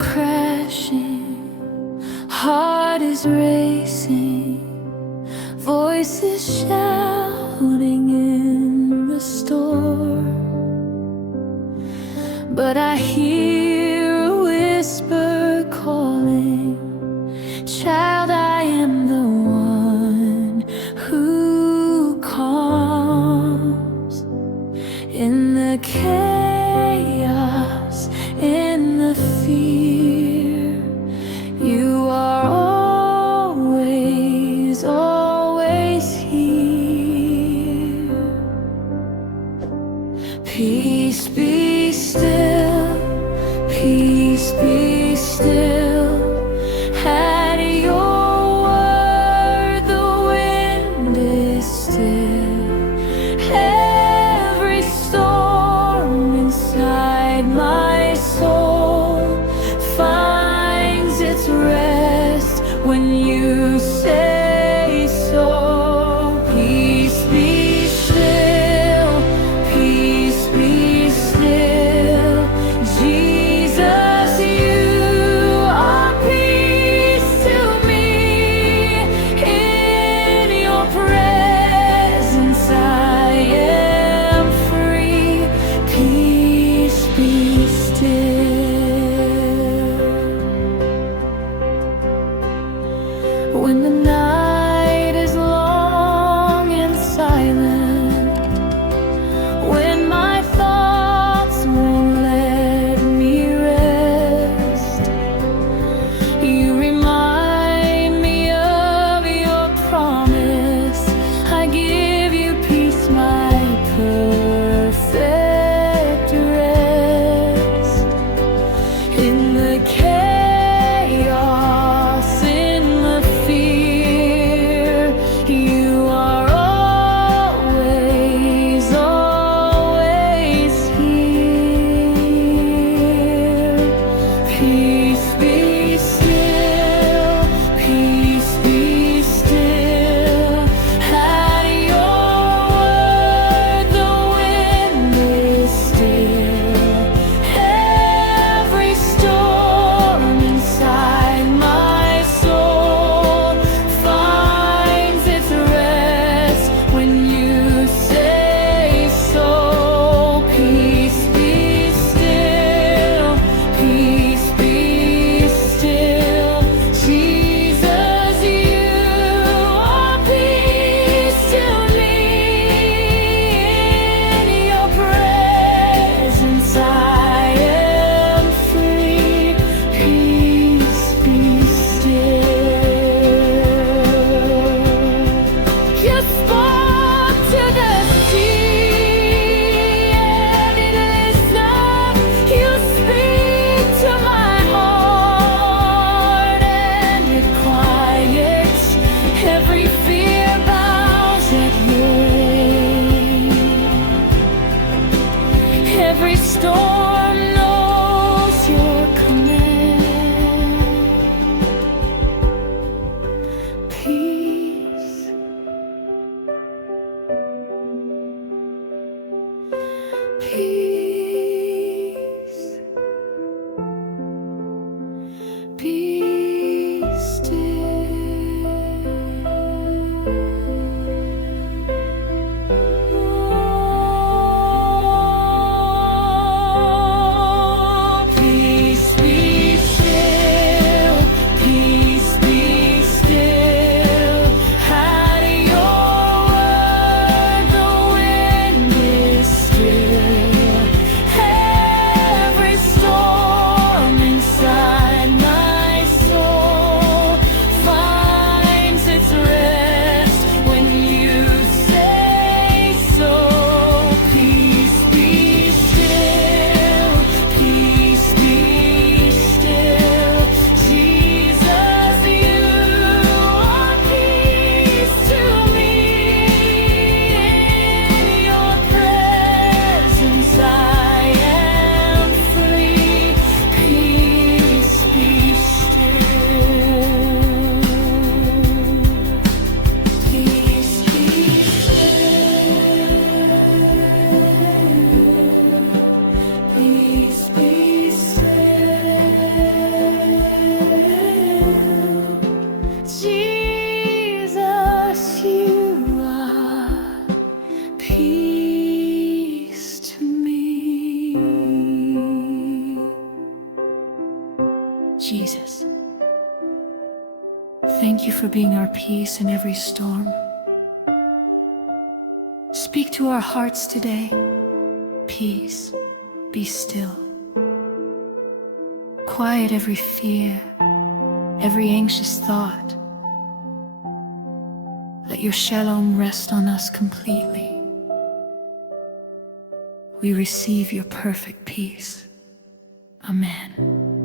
crashing, heart is racing, voices shouting in the storm. But I hear a whisper calling, child, I am the one who calms. In the chaos, in the fear, you are always, always here. Peace be still, peace be still. At your word the wind is still. Every storm inside my soul finds its rest when you say so. Peace be still, peace be still. Jesus, you are peace to me. In your presence I am free. Peace be still. When the night is long and silent, when my thoughts won't let me rest, you remind me of your promise. I give you peace, my perfect rest. In the chaos, in the fear, Thank you for being our peace in every storm. Speak to our hearts today. Peace, be still. Quiet every fear, every anxious thought. Let your shalom rest on us completely. We receive your perfect peace. Amen.